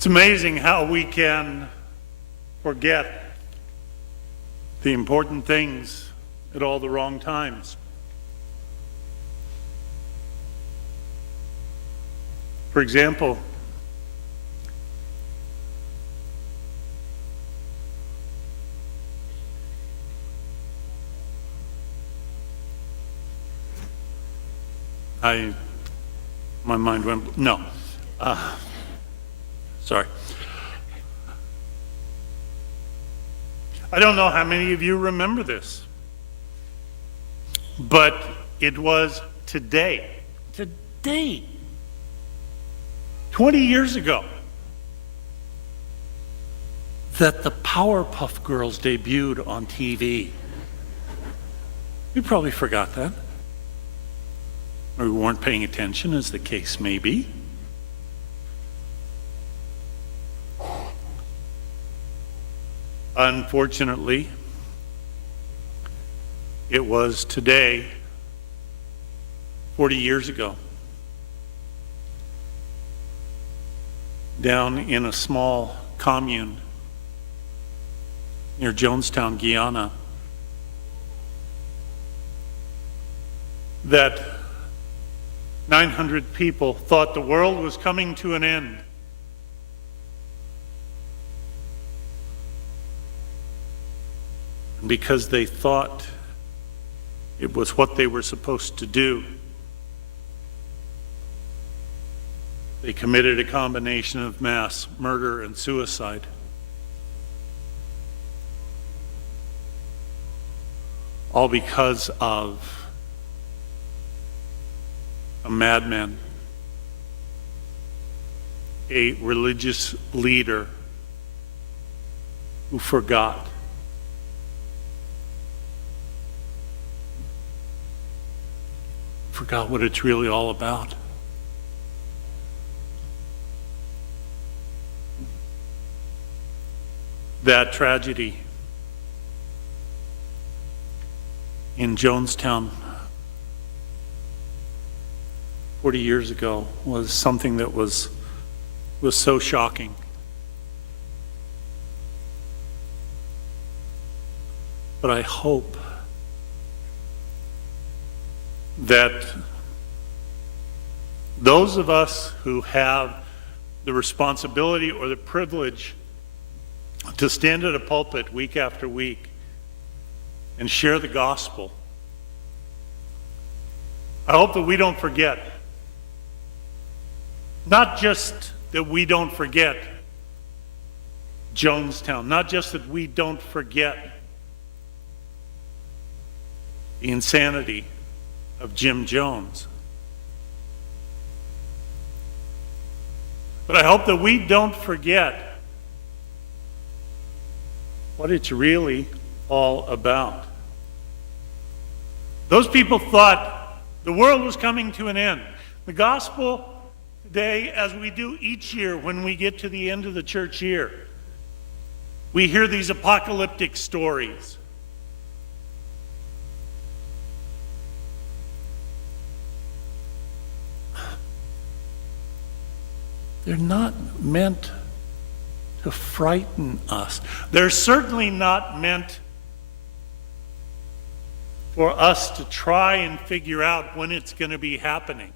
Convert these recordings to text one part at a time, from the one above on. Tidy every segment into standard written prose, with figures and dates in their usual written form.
It's amazing how we can forget the important things at all the wrong times. For example, my mind went, no. Sorry. I don't know how many of you remember this, but it was today, 20 years ago, that the Powerpuff Girls debuted on TV. You probably forgot that. Or we weren't paying attention, as the case may be. Unfortunately, it was today, 40 years ago, down in a small commune near Jonestown, Guyana, that 900 people thought the world was coming to an end. And because they thought it was what they were supposed to do, they committed a combination of mass murder and suicide. All because of a madman, a religious leader who forgot what it's really all about. That tragedy in Jonestown 40 years ago was something that was so shocking. But I hope that those of us who have the responsibility or the privilege to stand at a pulpit week after week and share the gospel, I hope that we don't forget. Not just that we don't forget Jonestown, not just that we don't forget the insanity of Jim Jones, but I hope that we don't forget what it's really all about. Those people thought the world was coming to an end. The gospel today, as we do each year when we get to the end of the church year, we hear these apocalyptic stories. They're not meant to frighten us. They're certainly not meant for us to try and figure out when it's going to be happening.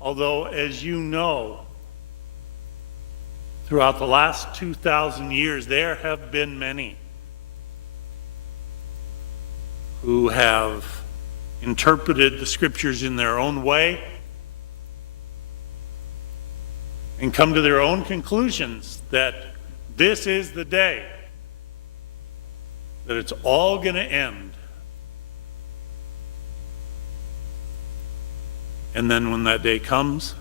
Although, as you know, throughout the last 2,000 years, there have been many who have interpreted the scriptures in their own way and come to their own conclusions that this is the day that it's all going to end. And then when that day comes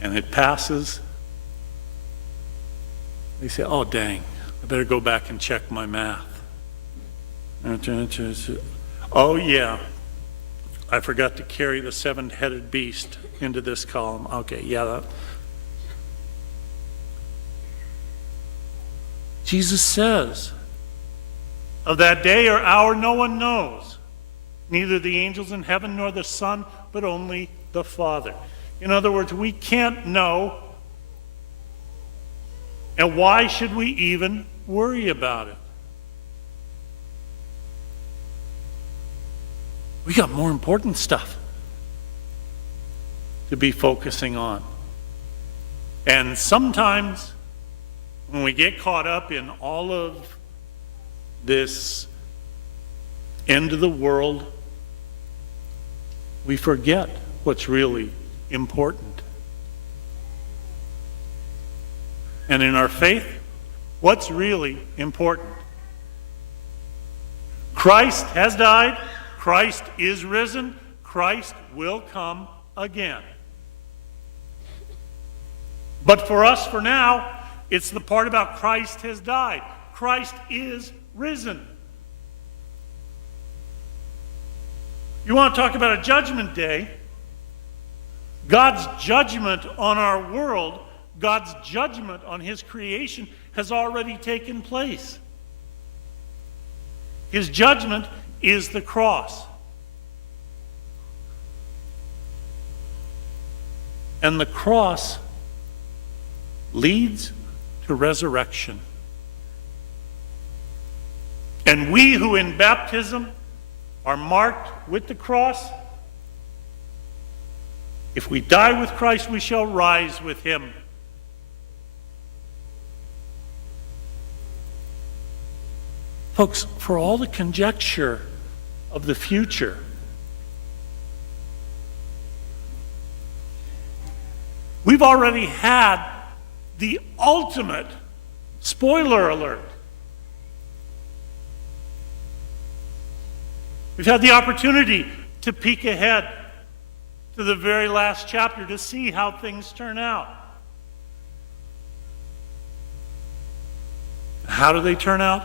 and it passes, they say, oh dang, I better go back and check my math. Oh yeah, I forgot to carry the seven-headed beast into this column. Okay, yeah. Jesus says, of that day or hour no one knows, neither the angels in heaven nor the Son, but only the Father. In other words, we can't know And why should we even worry about it? We got more important stuff to be focusing on. And sometimes when we get caught up in all of this end of the world, we forget what's really important. And in our faith, what's really important? Christ has died. Christ is risen. Christ will come again. But for us, for now, it's the part about Christ has died. Christ is risen. You want to talk about a judgment day? God's judgment on our world, God's judgment on his creation has already taken place. His judgment is the cross. And the cross leads to resurrection. And we who in baptism are marked with the cross, if we die with Christ, we shall rise with him. Folks, for all the conjecture of the future, we've already had the ultimate spoiler alert. We've had the opportunity to peek ahead to the very last chapter to see how things turn out. How do they turn out?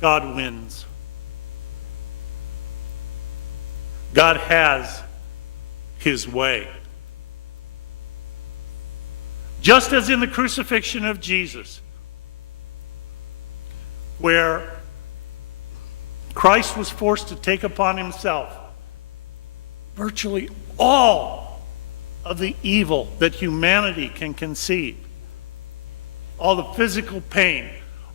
God wins. God has his way. Just as in the crucifixion of Jesus, where Christ was forced to take upon himself virtually all of the evil that humanity can conceive, all the physical pain,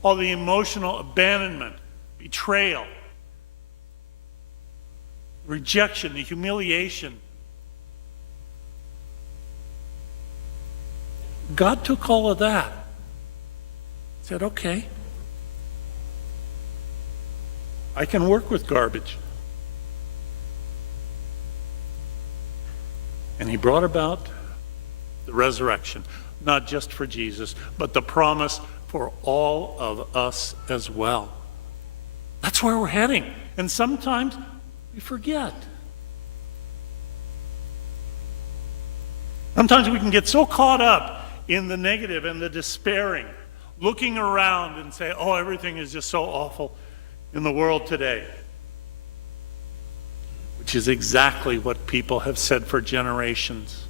all the emotional abandonment, betrayal, rejection, the humiliation. God took all of that, said, okay, I can work with garbage. And he brought about the resurrection, not just for Jesus, but the promise for all of us as well. That's where we're heading. And sometimes we forget. Sometimes we can get so caught up in the negative and the despairing, looking around and say, oh, everything is just so awful in the world today. Which is exactly what people have said for generations.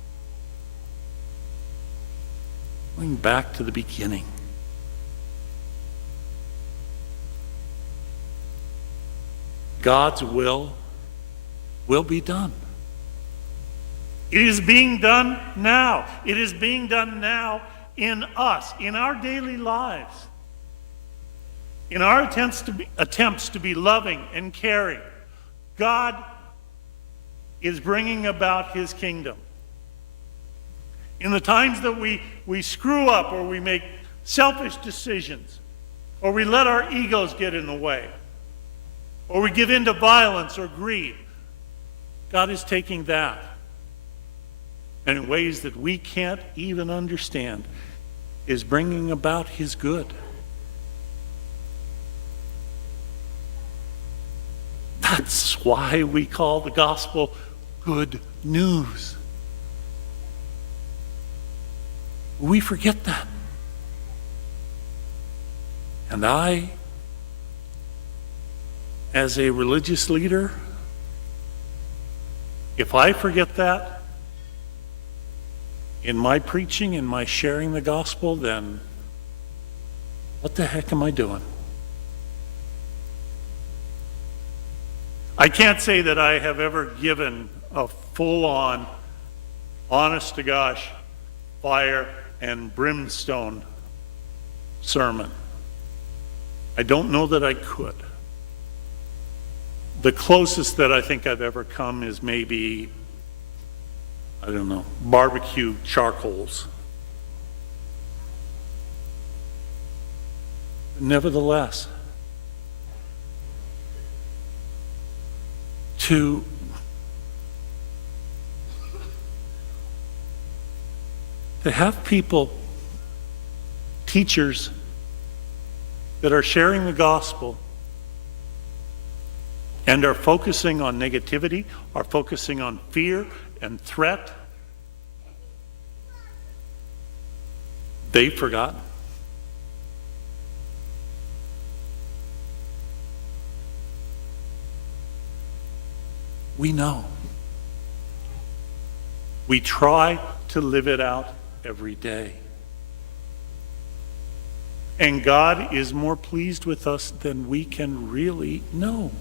Going back to the beginning. God's will be done. It is being done now. It is being done now in us, in our daily lives. In our attempts to be loving and caring, God is bringing about his kingdom. In the times that we screw up or we make selfish decisions or we let our egos get in the way or we give in to violence or greed, God is taking that and in ways that we can't even understand is bringing about his good. That's why we call the gospel good news. We forget that. And I, as a religious leader, if I forget that in my preaching, in my sharing the gospel, then what the heck am I doing? I can't say that I have ever given a full-on, honest-to-gosh, fire and brimstone sermon. I don't know that I could. The closest that I think I've ever come is maybe, I don't know, barbecue charcoals. Nevertheless, to have people, teachers, that are sharing the gospel and are focusing on negativity, are focusing on fear and threat, they've forgotten. We know. We try to live it out every day. And God is more pleased with us than we can really know.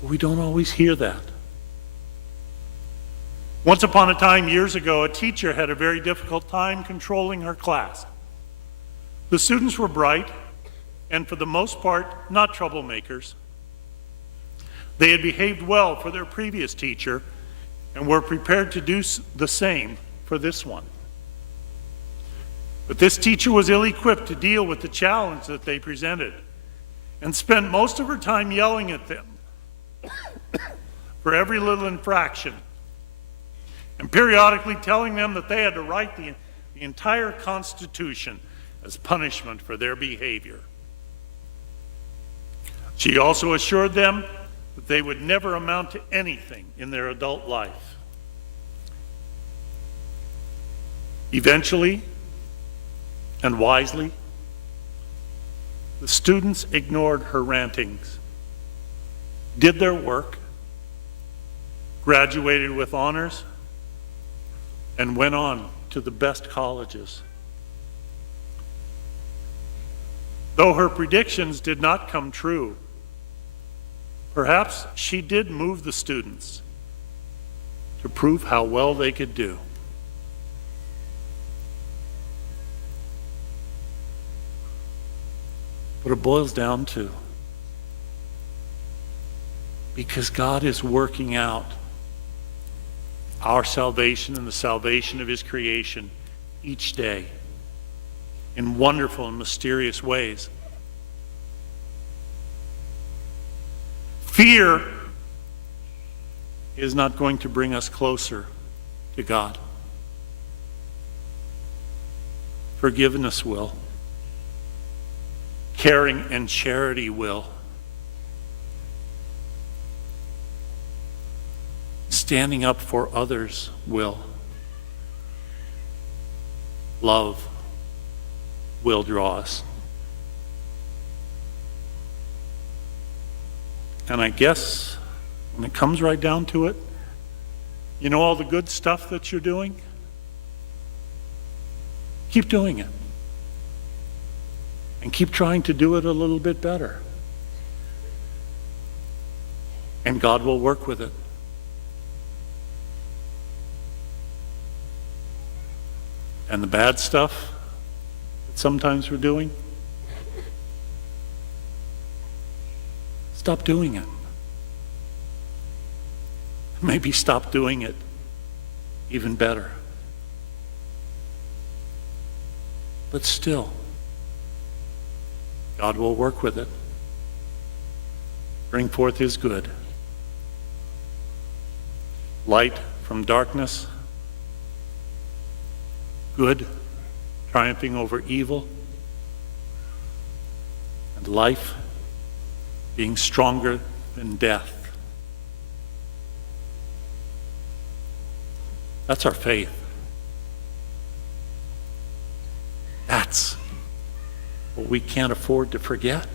But we don't always hear that. Once upon a time, years ago, a teacher had a very difficult time controlling her class. The students were bright, and for the most part, not troublemakers. They had behaved well for their previous teacher and were prepared to do the same for this one. But this teacher was ill-equipped to deal with the challenge that they presented and spent most of her time yelling at them for every little infraction and periodically telling them that they had to write the entire Constitution as punishment for their behavior. She also assured them that they would never amount to anything in their adult life. Eventually, and wisely, the students ignored her rantings, did their work, graduated with honors, and went on to the best colleges. Though her predictions did not come true, perhaps she did move the students to prove how well they could do. What it boils down to, because God is working out our salvation and the salvation of His creation each day in wonderful and mysterious ways. Fear is not going to bring us closer to God. Forgiveness will. Caring and charity will. Standing up for others will. Love will draw us. And I guess when it comes right down to it, you know all the good stuff that you're doing? Keep doing it. And keep trying to do it a little bit better. And God will work with it. And the bad stuff that sometimes we're doing, stop doing it. Maybe stop doing it even better. But still, God will work with it. Bring forth His good. Light from darkness. Good triumphing over evil. And life being stronger than death. That's our faith. That's what we can't afford to forget.